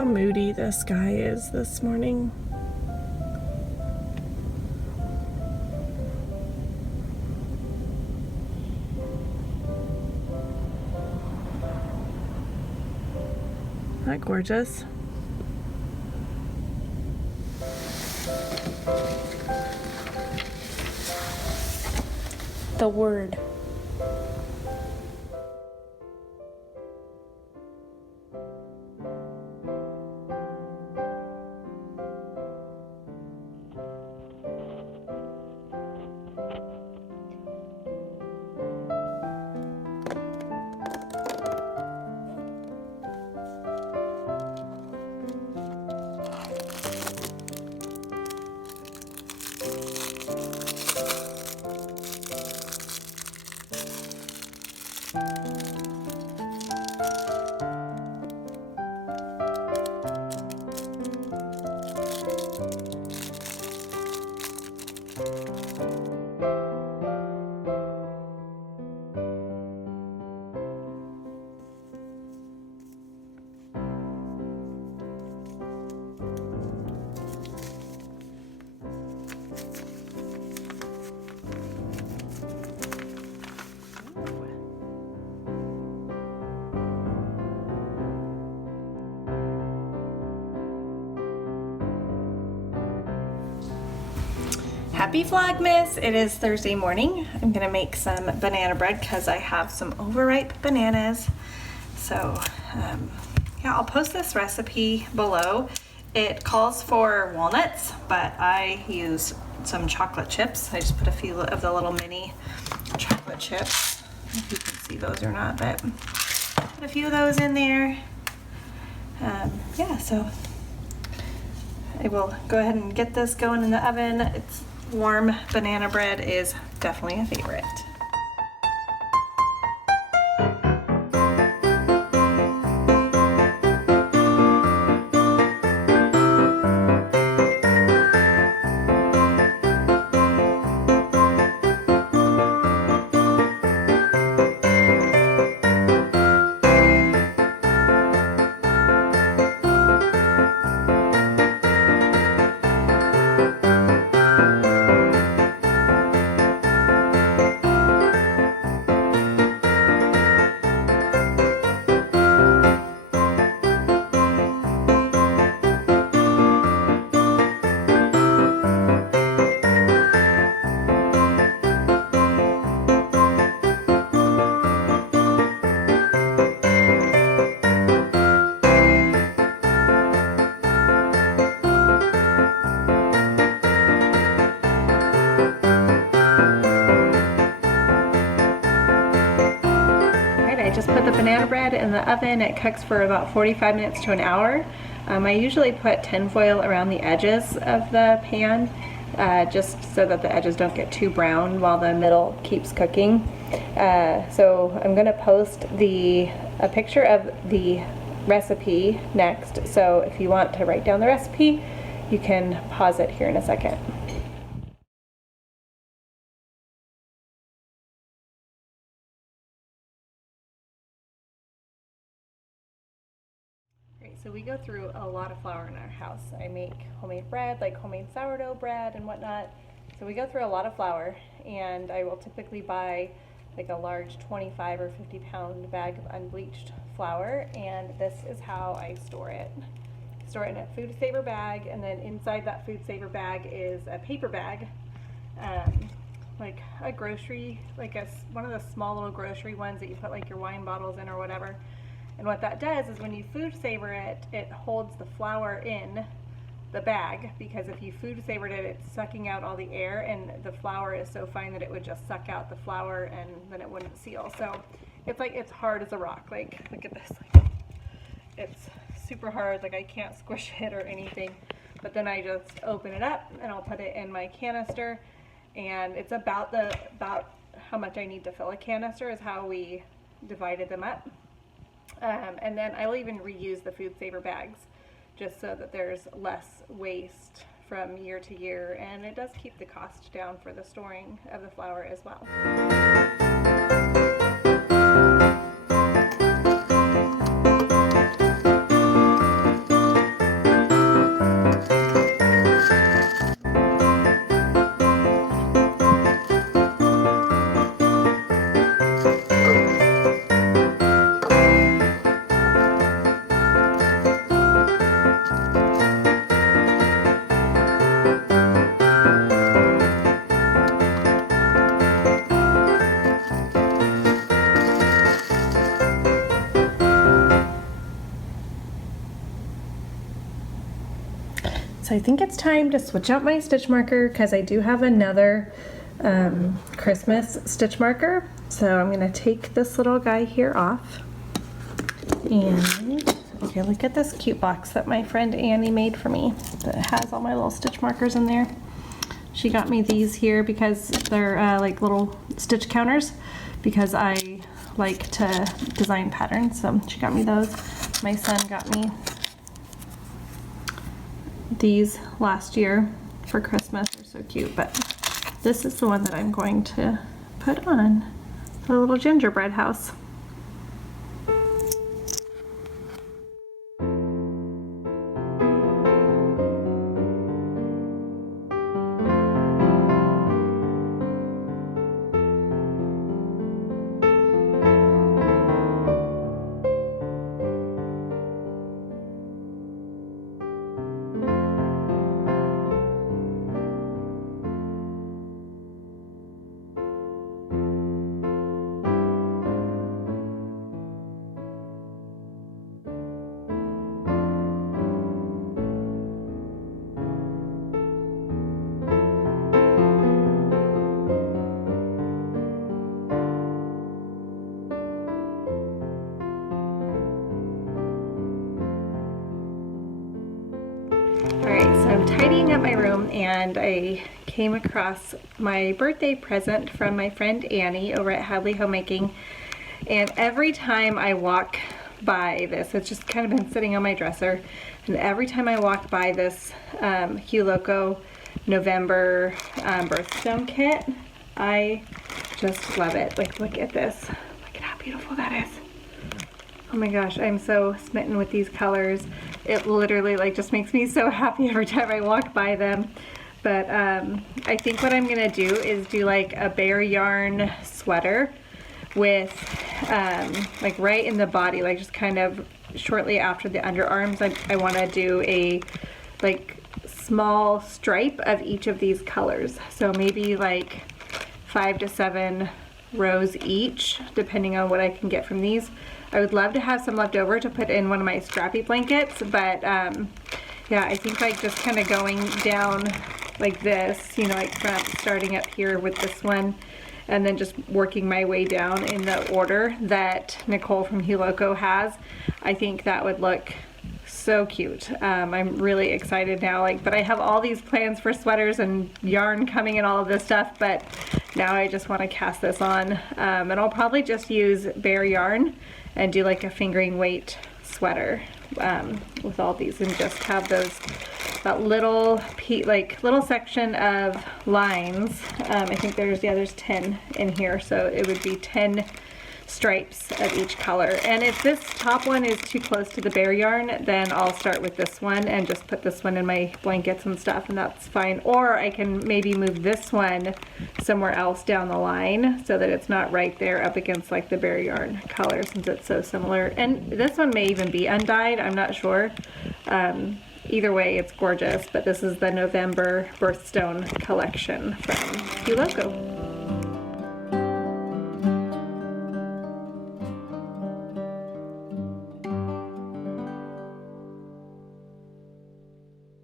how moody the sky is this morning. Isn't that gorgeous? The word. Happy Vlogmas! It is Thursday morning. I'm gonna make some banana bread because I have some overripe bananas. So yeah, I'll post this recipe below. It calls for walnuts, but I use some chocolate chips. I just put a few of the little mini chocolate chips. I don't know if you can see those or not, but put a few of those in there. Yeah, so I will go ahead and get this going in the oven. It's warm banana bread is definitely a favorite. I just put the banana bread in the oven. It cooks for about 45 minutes to an hour. I usually put tinfoil around the edges of the pan just so that the edges don't get too brown while the middle keeps cooking. So I'm going to post a picture of the recipe next. So if you want to write down the recipe, you can pause it here in a second. So we go through a lot of flour in our house. I make homemade bread, like homemade sourdough bread and whatnot. So we go through a lot of flour, and I will typically buy like a large 25 or 50 pound bag of unbleached flour, and this is how I store it. Store it in a food saver bag, and then inside that food saver bag is a paper bag, like a grocery, like one of the small little grocery ones that you put like your wine bottles in or whatever. And what that does is when you food saver it, it holds the flour in the bag, because if you food savored it, it's sucking out all the air, and the flour is so fine that it would just suck out the flour and then it wouldn't seal. So it's hard as a rock. Like, look at this. Like, it's super hard. Like, I can't squish it or anything. But then I just open it up and I'll put it in my canister, and it's about how much I need to fill a canister is how we divided them up. And then I'll even reuse the food saver bags just so that there's less waste from year to year, and it does keep the cost down for the storing of the flour as well. so I think it's time to switch out my stitch marker because I do have another Christmas stitch marker. So I'm gonna take this little guy here off. And okay, look at this cute box that my friend Annie made for me that has all my little stitch markers in there. She got me these here because they're like little stitch counters because I like to design patterns, so she got me those. My son got me these last year for Christmas. They're so cute, but this is the one that I'm going to put on the little gingerbread house. I'm tidying up my room and I came across my birthday present from my friend Annie over at Hadley Homemaking, and every time I walk by this, it's just kind of been sitting on my dresser, and every time I walk by this Hue Loco November birthstone kit, I just love it. Like, look at this. Look at how beautiful that is. Oh my gosh, I'm so smitten with these colors. It literally like just makes me so happy every time I walk by them. But I think what I'm gonna do is do like a bare yarn sweater with like right in the body, like just kind of shortly after the underarms. I wanna do a like small stripe of each of these colors. So maybe like 5 to 7 rows each, depending on what I can get from these. I would love to have some left over to put in one of my strappy blankets, but yeah, I think like just kind of going down like this, you know, like from starting up here with this one, and then just working my way down in the order that Nicole from Hue Loco has. I think that would look so cute. I'm really excited now, like, but I have all these plans for sweaters and yarn coming and all of this stuff, but now I just want to cast this on, and I'll probably just use bare yarn and do like a fingering weight sweater with all these, and just have that little little section of lines. I think there's 10 in here, so it would be 10 stripes of each color. And if this top one is too close to the bare yarn, then I'll start with this one and just put this one in my blankets and stuff, and that's fine. Or I can maybe move this one somewhere else down the line so that it's not right there up against like the bare yarn color, since it's so similar. And this one may even be undyed, I'm not sure. Either way, it's gorgeous, but this is the November birthstone collection from Hue Loco.